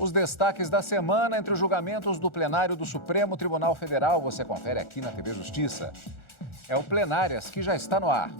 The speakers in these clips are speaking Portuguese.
Os destaques da semana entre os julgamentos do plenário do Supremo Tribunal Federal, você confere aqui na TV Justiça. É o Plenárias que já está no ar.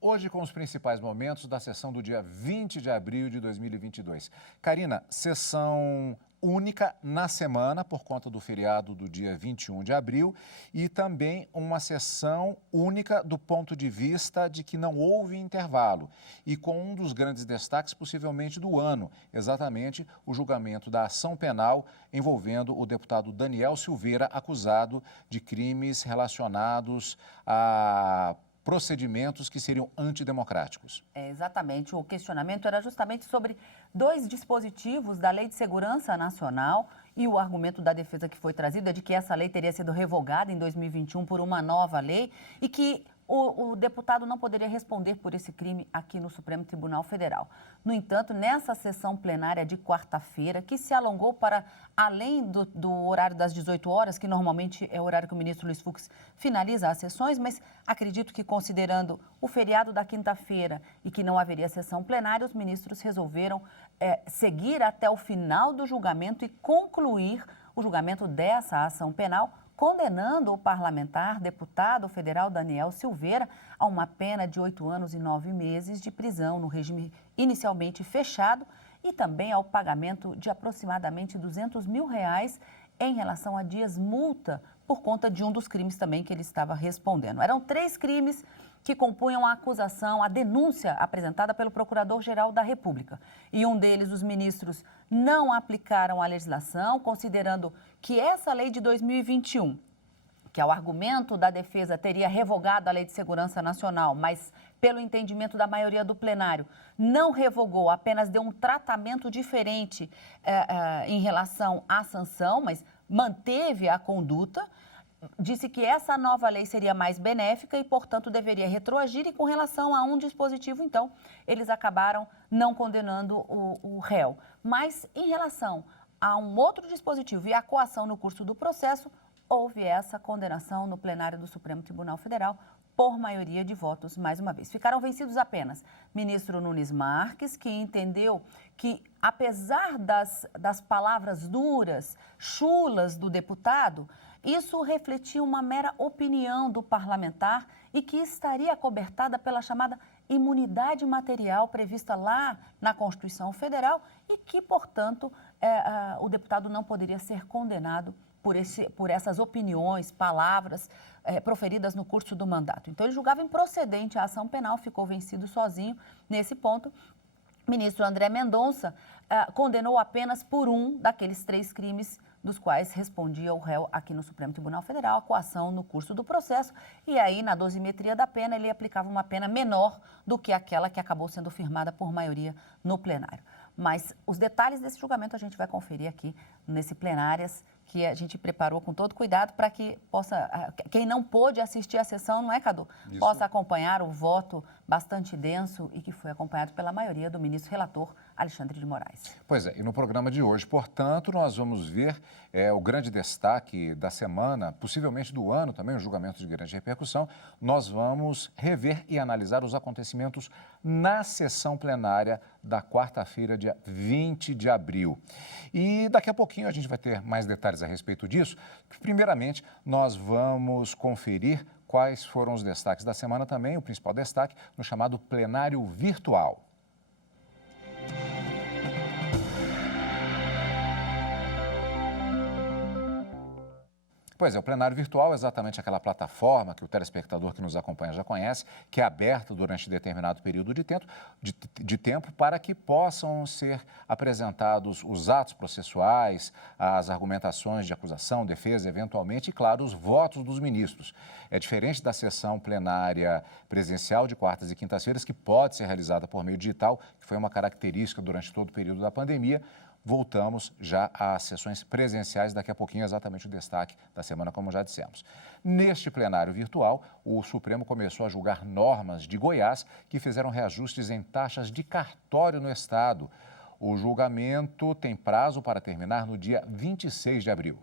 Hoje com os principais momentos da sessão do dia 20 de abril de 2022. Karina, sessão única na semana por conta do feriado do dia 21 de abril e também uma sessão única do ponto de vista de que não houve intervalo e com um dos grandes destaques possivelmente do ano, exatamente o julgamento da ação penal envolvendo o deputado Daniel Silveira, acusado de crimes relacionados a procedimentos que seriam antidemocráticos. Exatamente. O questionamento era justamente sobre dois dispositivos da Lei de Segurança Nacional e o argumento da defesa que foi trazido é de que essa lei teria sido revogada em 2021 por uma nova lei e que o deputado não poderia responder por esse crime aqui no Supremo Tribunal Federal. No entanto, nessa sessão plenária de quarta-feira, que se alongou para além do horário das 18 horas, que normalmente é o horário que o ministro Luiz Fux finaliza as sessões, mas acredito que considerando o feriado da quinta-feira e que não haveria sessão plenária, os ministros resolveram seguir até o final do julgamento e concluir o julgamento dessa ação penal, condenando o parlamentar, deputado federal Daniel Silveira, a uma pena de 8 anos e 9 meses de prisão no regime inicialmente fechado e também ao pagamento de aproximadamente R$200 mil em relação a dias multa por conta de um dos crimes também que ele estava respondendo. Eram 3 crimes que compunham a acusação, a denúncia apresentada pelo Procurador-Geral da República. E um deles, os ministros não aplicaram a legislação, considerando que essa lei de 2021, que é o argumento da defesa, teria revogado a Lei de Segurança Nacional, mas pelo entendimento da maioria do plenário, não revogou, apenas deu um tratamento diferente em relação à sanção, mas manteve a conduta. Disse que essa nova lei seria mais benéfica e, portanto, deveria retroagir e com relação a um dispositivo, então, eles acabaram não condenando o réu. Mas, em relação a um outro dispositivo e a coação no curso do processo, houve essa condenação no plenário do Supremo Tribunal Federal por maioria de votos, mais uma vez. Ficaram vencidos apenas ministro Nunes Marques, que entendeu que, apesar das palavras duras, chulas do deputado, isso refletia uma mera opinião do parlamentar e que estaria acobertada pela chamada imunidade material prevista lá na Constituição Federal e que, portanto, o deputado não poderia ser condenado por essas opiniões, palavras proferidas no curso do mandato. Então, ele julgava improcedente a ação penal, ficou vencido sozinho nesse ponto. O ministro André Mendonça condenou apenas por um daqueles 3 crimes dos quais respondia o réu aqui no Supremo Tribunal Federal, a coação no curso do processo, e aí na dosimetria da pena ele aplicava uma pena menor do que aquela que acabou sendo firmada por maioria no plenário. Mas os detalhes desse julgamento a gente vai conferir aqui nesse Plenárias, que a gente preparou com todo cuidado para que quem não pôde assistir à sessão, não é, Cadu? Isso. Possa acompanhar o voto bastante denso e que foi acompanhado pela maioria do ministro relator Alexandre de Moraes. Pois é, e no programa de hoje, portanto, nós vamos ver o grande destaque da semana, possivelmente do ano também, um julgamento de grande repercussão. Nós vamos rever e analisar os acontecimentos na sessão plenária da quarta-feira, dia 20 de abril. E daqui a pouquinho a gente vai ter mais detalhes a respeito disso. Primeiramente, nós vamos conferir quais foram os destaques da semana também, o principal destaque no chamado plenário virtual. Pois é, o plenário virtual é exatamente aquela plataforma que o telespectador que nos acompanha já conhece, que é aberta durante determinado período de tempo para que possam ser apresentados os atos processuais, as argumentações de acusação, defesa, eventualmente, e, claro, os votos dos ministros. É diferente da sessão plenária presencial de quartas e quintas-feiras, que pode ser realizada por meio digital, que foi uma característica durante todo o período da pandemia. Voltamos já às sessões presenciais, daqui a pouquinho exatamente o destaque da semana, como já dissemos. Neste plenário virtual, o Supremo começou a julgar normas de Goiás que fizeram reajustes em taxas de cartório no estado. O julgamento tem prazo para terminar no dia 26 de abril.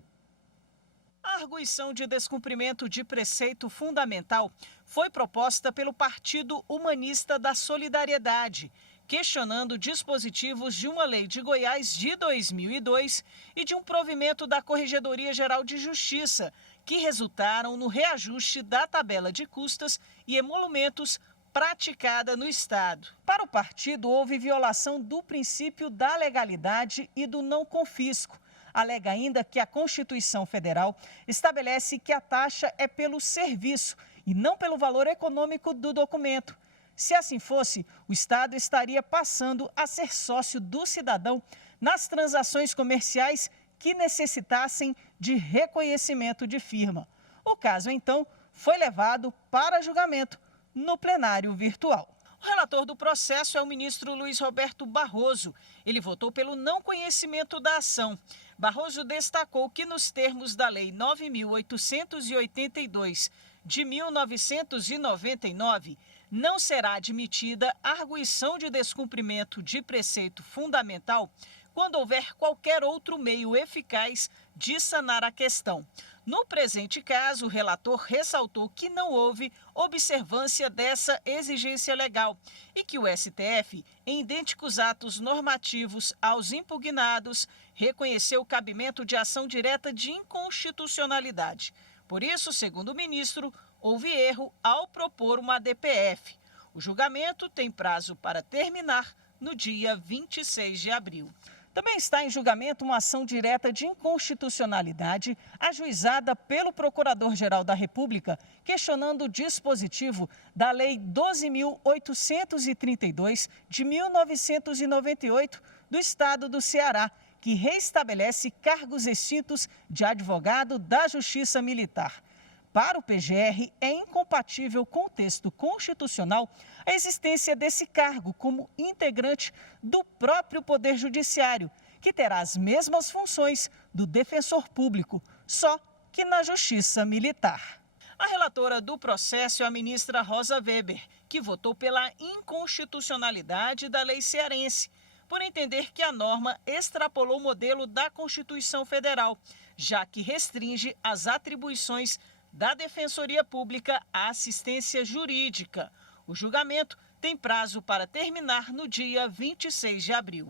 A arguição de descumprimento de preceito fundamental foi proposta pelo Partido Humanista da Solidariedade, questionando dispositivos de uma lei de Goiás de 2002 e de um provimento da Corregedoria Geral de Justiça, que resultaram no reajuste da tabela de custas e emolumentos praticada no Estado. Para o partido, houve violação do princípio da legalidade e do não confisco. Alega ainda que a Constituição Federal estabelece que a taxa é pelo serviço e não pelo valor econômico do documento. Se assim fosse, o Estado estaria passando a ser sócio do cidadão nas transações comerciais que necessitassem de reconhecimento de firma. O caso, então, foi levado para julgamento no plenário virtual. O relator do processo é o ministro Luiz Roberto Barroso. Ele votou pelo não conhecimento da ação. Barroso destacou que, nos termos da Lei 9.882 de 1999, não será admitida arguição de descumprimento de preceito fundamental quando houver qualquer outro meio eficaz de sanar a questão. No presente caso, o relator ressaltou que não houve observância dessa exigência legal e que o STF, em idênticos atos normativos aos impugnados, reconheceu o cabimento de ação direta de inconstitucionalidade. Por isso, segundo o ministro, houve erro ao propor uma DPF. O julgamento tem prazo para terminar no dia 26 de abril. Também está em julgamento uma ação direta de inconstitucionalidade ajuizada pelo Procurador-Geral da República, questionando o dispositivo da Lei 12.832 de 1998 do Estado do Ceará, que reestabelece cargos extintos de advogado da Justiça Militar. Para o PGR, é incompatível com o texto constitucional a existência desse cargo como integrante do próprio Poder Judiciário, que terá as mesmas funções do defensor público, só que na Justiça Militar. A relatora do processo é a ministra Rosa Weber, que votou pela inconstitucionalidade da lei cearense, por entender que a norma extrapolou o modelo da Constituição Federal, já que restringe as atribuições da Defensoria Pública à assistência jurídica. O julgamento tem prazo para terminar no dia 26 de abril.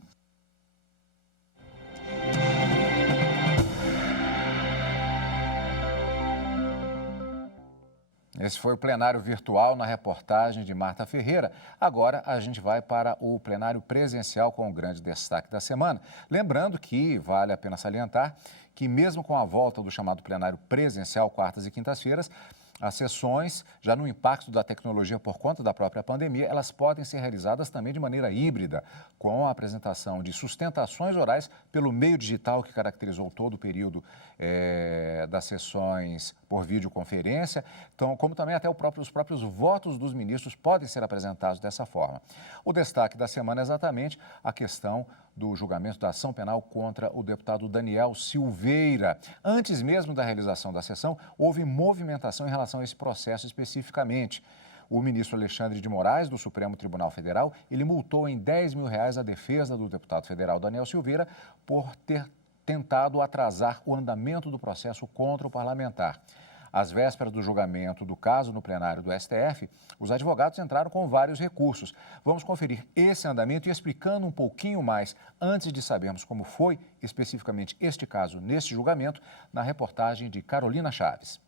Esse foi o plenário virtual na reportagem de Marta Ferreira. Agora a gente vai para o plenário presencial com o grande destaque da semana. Lembrando que vale a pena salientar que mesmo com a volta do chamado plenário presencial, quartas e quintas-feiras, as sessões, já no impacto da tecnologia por conta da própria pandemia, elas podem ser realizadas também de maneira híbrida, com a apresentação de sustentações orais pelo meio digital que caracterizou todo o período das sessões por videoconferência, então, como também até os próprios votos dos ministros podem ser apresentados dessa forma. O destaque da semana é exatamente a questão do julgamento da ação penal contra o deputado Daniel Silveira. Antes mesmo da realização da sessão, houve movimentação em relação a esse processo especificamente. O ministro Alexandre de Moraes, do Supremo Tribunal Federal, ele multou em R$10 mil a defesa do deputado federal Daniel Silveira por ter tentado atrasar o andamento do processo contra o parlamentar. Às vésperas do julgamento do caso no plenário do STF, os advogados entraram com vários recursos. Vamos conferir esse andamento e explicando um pouquinho mais, antes de sabermos como foi especificamente este caso neste julgamento, na reportagem de Carolina Chaves.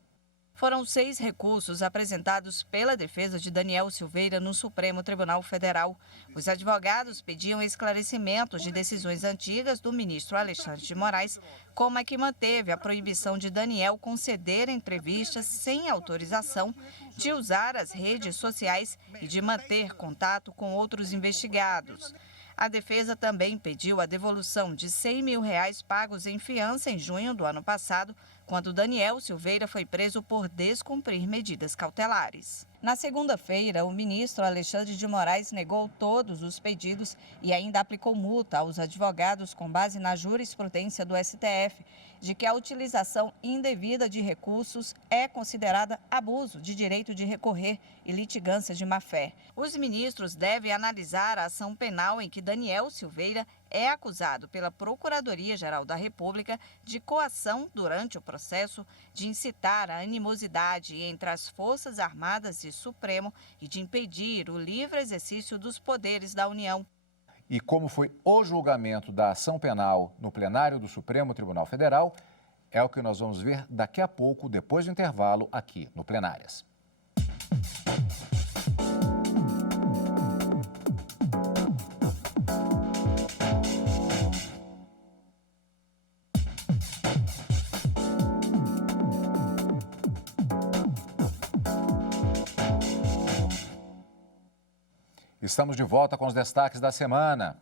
Foram 6 recursos apresentados pela defesa de Daniel Silveira no Supremo Tribunal Federal. Os advogados pediam esclarecimentos de decisões antigas do ministro Alexandre de Moraes, como a que manteve a proibição de Daniel conceder entrevistas sem autorização, de usar as redes sociais e de manter contato com outros investigados. A defesa também pediu a devolução de R$100 mil pagos em fiança em junho do ano passado, quando Daniel Silveira foi preso por descumprir medidas cautelares. Na segunda-feira, o ministro Alexandre de Moraes negou todos os pedidos e ainda aplicou multa aos advogados com base na jurisprudência do STF, de que a utilização indevida de recursos é considerada abuso de direito de recorrer e litigância de má-fé. Os ministros devem analisar a ação penal em que Daniel Silveira é acusado pela Procuradoria-Geral da República de coação durante o processo, de incitar a animosidade entre as Forças Armadas e Supremo e de impedir o livre exercício dos poderes da União. E como foi o julgamento da ação penal no plenário do Supremo Tribunal Federal, é o que nós vamos ver daqui a pouco, depois do intervalo, aqui no Plenárias. Estamos de volta com os destaques da semana.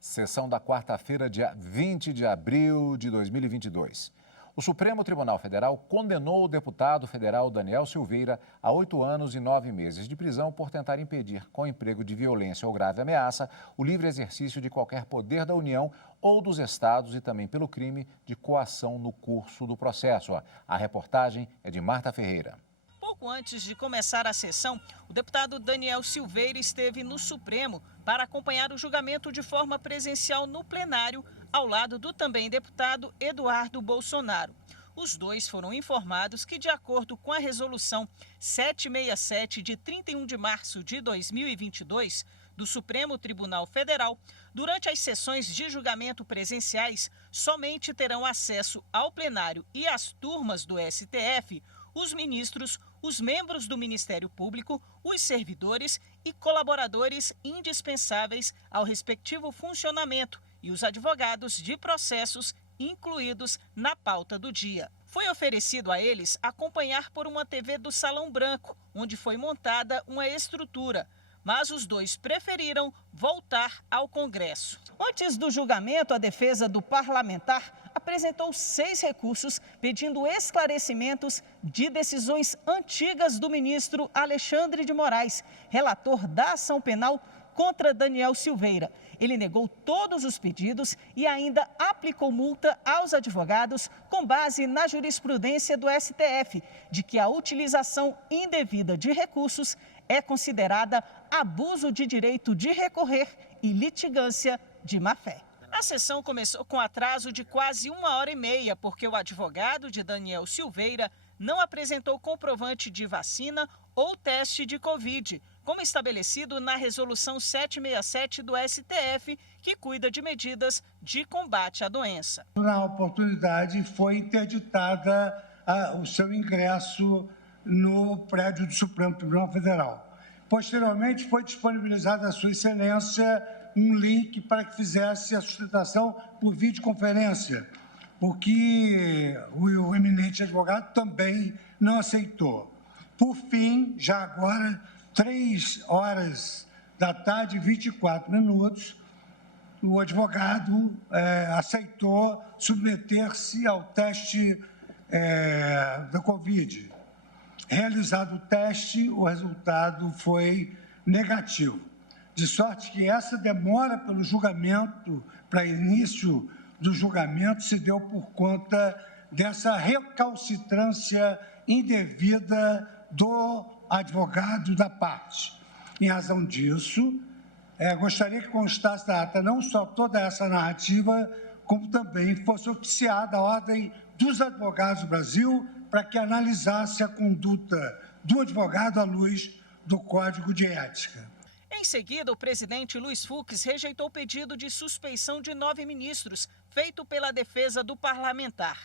Sessão da quarta-feira, dia 20 de abril de 2022. O Supremo Tribunal Federal condenou o deputado federal Daniel Silveira a 8 anos e 9 meses de prisão por tentar impedir, com emprego de violência ou grave ameaça, o livre exercício de qualquer poder da União ou dos estados e também pelo crime de coação no curso do processo. A reportagem é de Marta Ferreira. Pouco antes de começar a sessão, o deputado Daniel Silveira esteve no Supremo para acompanhar o julgamento de forma presencial no plenário, ao lado do também deputado Eduardo Bolsonaro. Os dois foram informados que, de acordo com a resolução 767 de 31 de março de 2022 do Supremo Tribunal Federal, durante as sessões de julgamento presenciais, somente terão acesso ao plenário e às turmas do STF os ministros, os membros do Ministério Público, os servidores e colaboradores indispensáveis ao respectivo funcionamento e os advogados de processos incluídos na pauta do dia. Foi oferecido a eles acompanhar por uma TV do Salão Branco, onde foi montada uma estrutura, mas os dois preferiram voltar ao Congresso. Antes do julgamento, a defesa do parlamentar apresentou 6 recursos pedindo esclarecimentos de decisões antigas do ministro Alexandre de Moraes, relator da ação penal contra Daniel Silveira. Ele negou todos os pedidos e ainda aplicou multa aos advogados com base na jurisprudência do STF, de que a utilização indevida de recursos é considerada abuso de direito de recorrer e litigância de má-fé. A sessão começou com atraso de quase 1h30, porque o advogado de Daniel Silveira não apresentou comprovante de vacina ou teste de Covid, como estabelecido na Resolução 767 do STF, que cuida de medidas de combate à doença. Na oportunidade, foi interditada o seu ingresso no prédio do Supremo Tribunal Federal. Posteriormente, foi disponibilizado à Sua Excelência um link para que fizesse a sustentação por videoconferência, o que o eminente advogado também não aceitou. Por fim, já agora, 3h da tarde e 24 minutos, o advogado aceitou submeter-se ao teste da Covid. Realizado o teste, o resultado foi negativo. De sorte que essa demora pelo julgamento, para início do julgamento, se deu por conta dessa recalcitrância indevida do advogado da parte. Em razão disso, gostaria que constasse da ata não só toda essa narrativa, como também fosse oficiada a ordem dos advogados do Brasil para que analisasse a conduta do advogado à luz do Código de Ética. Em seguida, o presidente Luiz Fux rejeitou o pedido de suspeição de 9 ministros, feito pela defesa do parlamentar.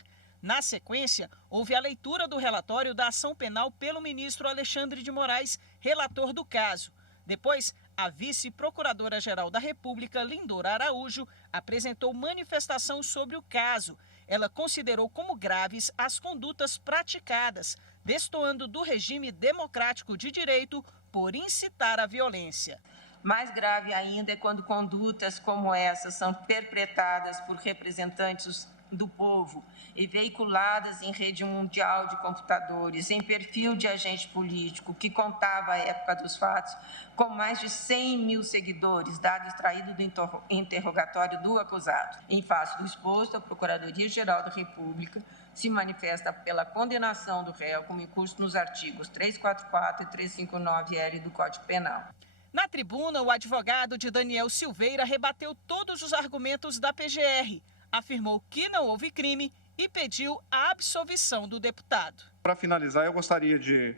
Na sequência, houve a leitura do relatório da ação penal pelo ministro Alexandre de Moraes, relator do caso. Depois, a vice-procuradora-geral da República, Lindora Araújo, apresentou manifestação sobre o caso. Ela considerou como graves as condutas praticadas, destoando do regime democrático de direito por incitar a violência. Mais grave ainda é quando condutas como essas são perpetradas por representantes do povo e veiculadas em rede mundial de computadores, em perfil de agente político, que contava à época dos fatos com mais de 100 mil seguidores, dado extraído do interrogatório do acusado. Em face do exposto, a Procuradoria-Geral da República se manifesta pela condenação do réu como incurso nos artigos 344 e 359-L do Código Penal. Na tribuna, o advogado de Daniel Silveira rebateu todos os argumentos da PGR, afirmou que não houve crime e pediu a absolvição do deputado. Para finalizar, eu gostaria de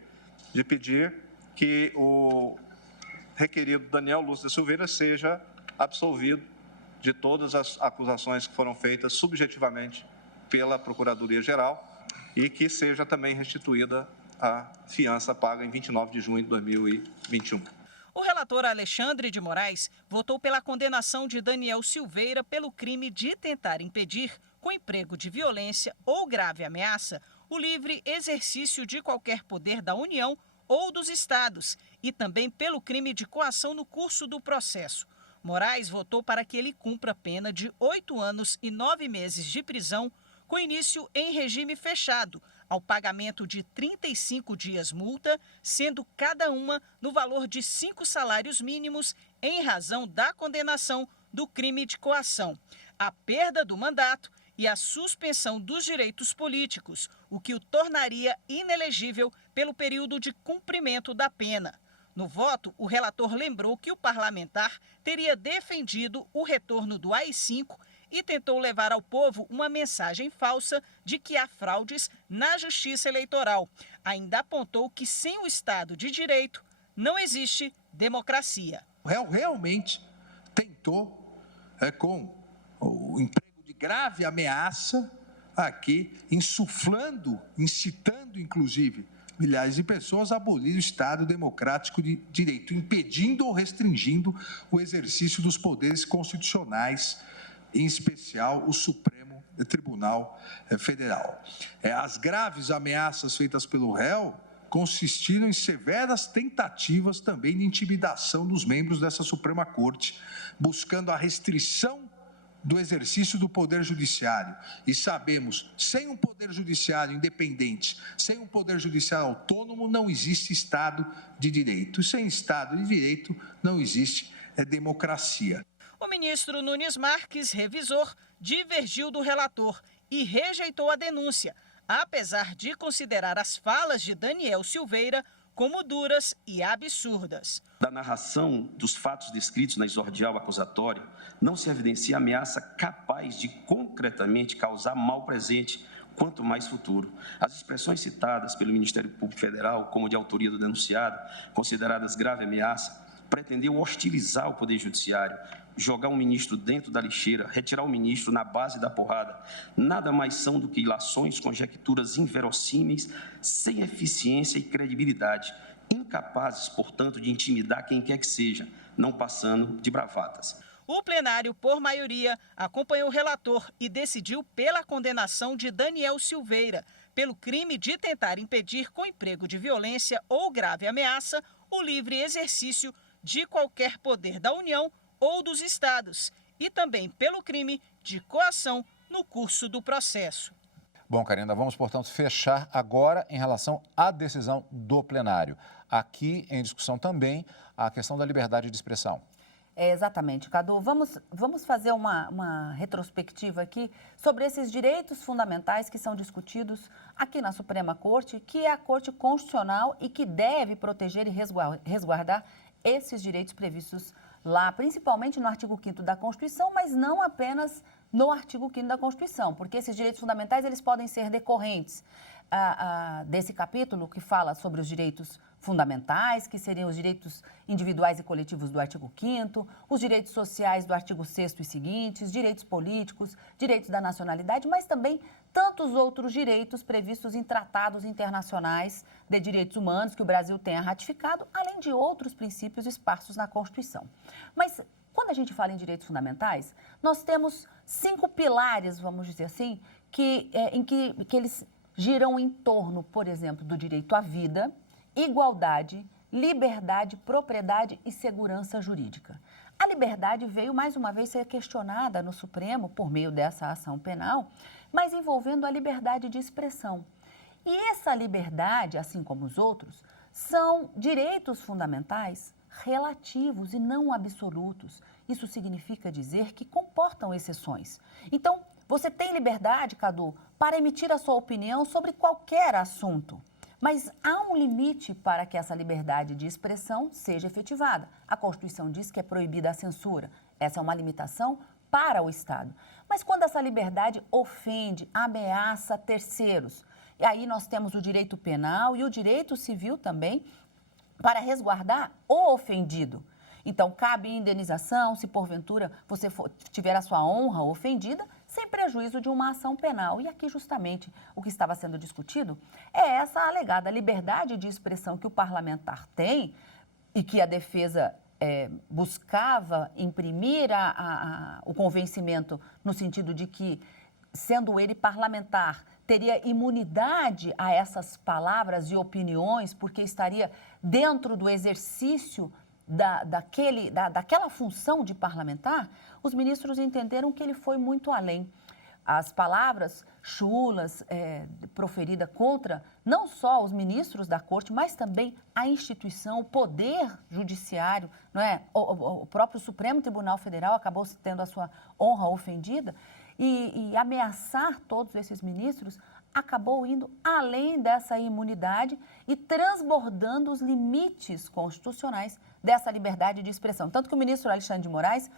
pedir que o requerido Daniel Lúcio da Silveira seja absolvido de todas as acusações que foram feitas subjetivamente pela Procuradoria-Geral e que seja também restituída a fiança paga em 29 de junho de 2021. O relator Alexandre de Moraes votou pela condenação de Daniel Silveira pelo crime de tentar impedir, com emprego de violência ou grave ameaça, o livre exercício de qualquer poder da União ou dos estados e também pelo crime de coação no curso do processo. Moraes votou para que ele cumpra pena de 8 anos e 9 meses de prisão, com início em regime fechado, ao pagamento de 35 dias multa, sendo cada uma no valor de 5 salários mínimos em razão da condenação do crime de coação, a perda do mandato e a suspensão dos direitos políticos, o que o tornaria inelegível pelo período de cumprimento da pena. No voto, o relator lembrou que o parlamentar teria defendido o retorno do AI-5 e tentou levar ao povo uma mensagem falsa de que há fraudes na justiça eleitoral. Ainda apontou que sem o Estado de Direito não existe democracia. O réu realmente tentou, com o emprego de grave ameaça, aqui, insuflando, incitando, inclusive, milhares de pessoas a abolir o Estado democrático de direito, impedindo ou restringindo o exercício dos poderes constitucionais, em especial o Supremo Tribunal Federal. As graves ameaças feitas pelo réu consistiram em severas tentativas também de intimidação dos membros dessa Suprema Corte, buscando a restrição do exercício do Poder Judiciário. E sabemos, sem um Poder Judiciário independente, sem um Poder Judiciário autônomo, não existe Estado de Direito. E sem Estado de Direito, não existe democracia. O ministro Nunes Marques, revisor, divergiu do relator e rejeitou a denúncia, apesar de considerar as falas de Daniel Silveira como duras e absurdas. Da narração dos fatos descritos na exordial acusatória, não se evidencia ameaça capaz de concretamente causar mal presente, quanto mais futuro. As expressões citadas pelo Ministério Público Federal como de autoria do denunciado, consideradas grave ameaça, pretendeu hostilizar o Poder Judiciário, jogar um ministro dentro da lixeira, retirar o ministro na base da porrada. Nada mais são do que ilações, conjecturas inverossímeis, sem eficiência e credibilidade, incapazes, portanto, de intimidar quem quer que seja, não passando de bravatas. O plenário, por maioria, acompanhou o relator e decidiu pela condenação de Daniel Silveira, pelo crime de tentar impedir com emprego de violência ou grave ameaça o livre exercício de qualquer poder da União ou dos estados, e também pelo crime de coação no curso do processo. Bom, Karina, vamos, portanto, fechar agora em relação à decisão do plenário. Aqui em discussão também a questão da liberdade de expressão. Exatamente, Cadu. Vamos fazer uma retrospectiva aqui sobre esses direitos fundamentais que são discutidos aqui na Suprema Corte, que é a Corte Constitucional e que deve proteger e resguardar esses direitos previstos lá, principalmente no artigo 5º da Constituição, mas não apenas no artigo 5º da Constituição, porque esses direitos fundamentais eles podem ser decorrentes desse capítulo que fala sobre os direitos fundamentais, que seriam os direitos individuais e coletivos do artigo 5º, os direitos sociais do artigo 6º e seguintes, direitos políticos, direitos da nacionalidade, mas também tantos outros direitos previstos em tratados internacionais de direitos humanos que o Brasil tenha ratificado, além de outros princípios esparsos na Constituição. Mas quando a gente fala em direitos fundamentais, nós temos 5 pilares, vamos dizer assim, que eles giram em torno, por exemplo, do direito à vida, igualdade, liberdade, propriedade e segurança jurídica. A liberdade veio, mais uma vez, ser questionada no Supremo por meio dessa ação penal, mas envolvendo a liberdade de expressão. E essa liberdade, assim como os outros, são direitos fundamentais relativos e não absolutos. Isso significa dizer que comportam exceções. Então, você tem liberdade, Cadu, para emitir a sua opinião sobre qualquer assunto. Mas há um limite para que essa liberdade de expressão seja efetivada. A Constituição diz que é proibida a censura. Essa é uma limitação para o Estado. Mas quando essa liberdade ofende, ameaça terceiros, e aí nós temos o direito penal e o direito civil também para resguardar o ofendido. Então, cabe indenização se porventura você tiver a sua honra ofendida, sem prejuízo de uma ação penal. E aqui, justamente, o que estava sendo discutido é essa alegada liberdade de expressão que o parlamentar tem e que a defesa buscava imprimir o convencimento no sentido de que, sendo ele parlamentar, teria imunidade a essas palavras e opiniões, porque estaria dentro do exercício daquela função de parlamentar. Os ministros entenderam que ele foi muito além. As palavras chulas proferidas contra não só os ministros da Corte, mas também a instituição, o poder judiciário, não é? O próprio Supremo Tribunal Federal acabou tendo a sua honra ofendida e ameaçar todos esses ministros acabou indo além dessa imunidade e transbordando os limites constitucionais dessa liberdade de expressão. Tanto que o ministro Alexandre de Moraes,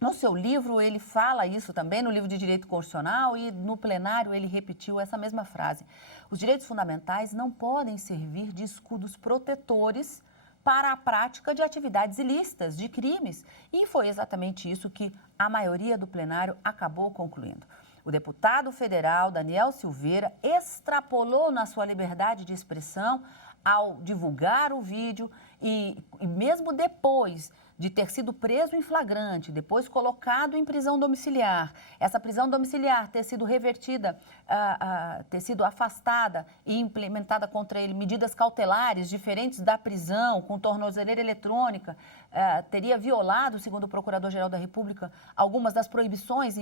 no seu livro, ele fala isso também, no livro de Direito Constitucional, e no plenário ele repetiu essa mesma frase. Os direitos fundamentais não podem servir de escudos protetores para a prática de atividades ilícitas, de crimes. E foi exatamente isso que a maioria do plenário acabou concluindo. O deputado federal Daniel Silveira extrapolou na sua liberdade de expressão ao divulgar o vídeo e mesmo depois de ter sido preso em flagrante, depois colocado em prisão domiciliar, essa prisão domiciliar ter sido revertida, ter sido afastada e implementada contra ele medidas cautelares diferentes da prisão, com tornozeleira eletrônica, teria violado, segundo o Procurador-Geral da República, algumas das proibições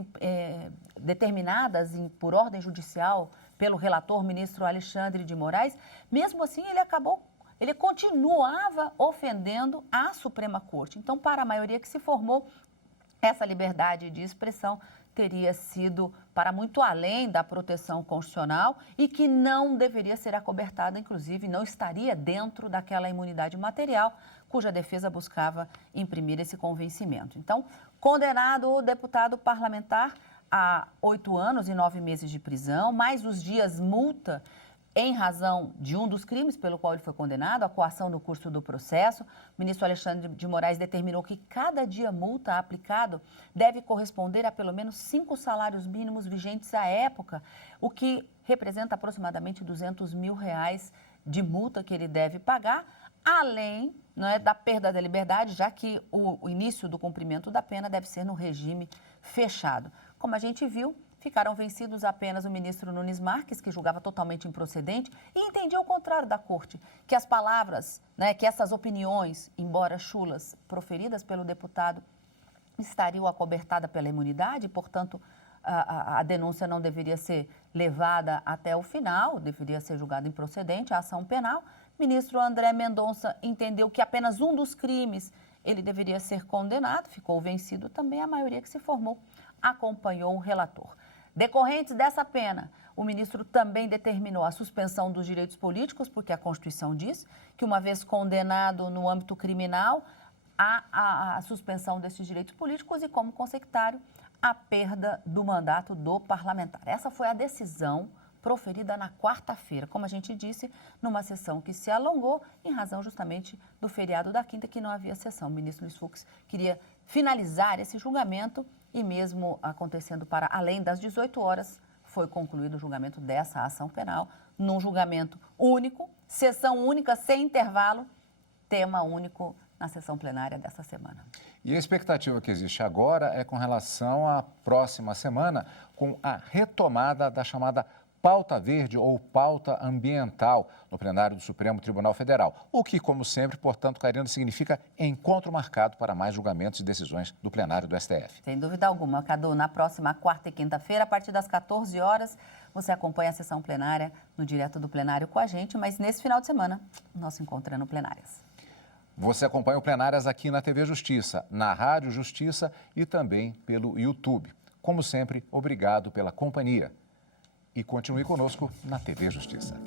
determinadas por ordem judicial pelo relator ministro Alexandre de Moraes. Mesmo assim, ele continuava ofendendo a Suprema Corte. Então, para a maioria que se formou, essa liberdade de expressão teria sido para muito além da proteção constitucional e que não deveria ser acobertada, inclusive não estaria dentro daquela imunidade material cuja defesa buscava imprimir esse convencimento. Então, condenado o deputado parlamentar a 8 anos e 9 meses de prisão, mais os dias multa em razão de um dos crimes pelo qual ele foi condenado, a coação no curso do processo. O ministro Alexandre de Moraes determinou que cada dia multa aplicado deve corresponder a pelo menos 5 salários mínimos vigentes à época, o que representa aproximadamente R$200 mil de multa que ele deve pagar, além, não é, da perda da liberdade, já que o início do cumprimento da pena deve ser no regime fechado. Como a gente viu, ficaram vencidos apenas o ministro Nunes Marques, que julgava totalmente improcedente e entendia o contrário da Corte, que as palavras, né, que essas opiniões, embora chulas, proferidas pelo deputado, estariam acobertadas pela imunidade, portanto, a denúncia não deveria ser levada até o final, deveria ser julgada improcedente, a ação penal. O ministro André Mendonça entendeu que apenas um dos crimes ele deveria ser condenado, ficou vencido também, a maioria que se formou acompanhou o relator. Decorrentes dessa pena, o ministro também determinou a suspensão dos direitos políticos, porque a Constituição diz que, uma vez condenado no âmbito criminal, há a suspensão desses direitos políticos e, como consectário, a perda do mandato do parlamentar. Essa foi a decisão proferida na quarta-feira, como a gente disse, numa sessão que se alongou em razão justamente do feriado da quinta, que não havia sessão. O ministro Luiz Fux queria finalizar esse julgamento e, mesmo acontecendo para além das 18 horas, foi concluído o julgamento dessa ação penal, num julgamento único, sessão única, sem intervalo, tema único na sessão plenária dessa semana. E a expectativa que existe agora é com relação à próxima semana, com a retomada da chamada pauta verde ou pauta ambiental no plenário do Supremo Tribunal Federal, o que, como sempre, portanto, Karina, significa encontro marcado para mais julgamentos e decisões do plenário do STF. Sem dúvida alguma, Cadu, na próxima quarta e quinta-feira, a partir das 14 horas, você acompanha a sessão plenária no Direto do Plenário com a gente, mas nesse final de semana, o nosso encontro é no Plenárias. Você acompanha o Plenárias aqui na TV Justiça, na Rádio Justiça e também pelo YouTube. Como sempre, obrigado pela companhia. E continue conosco na TV Justiça.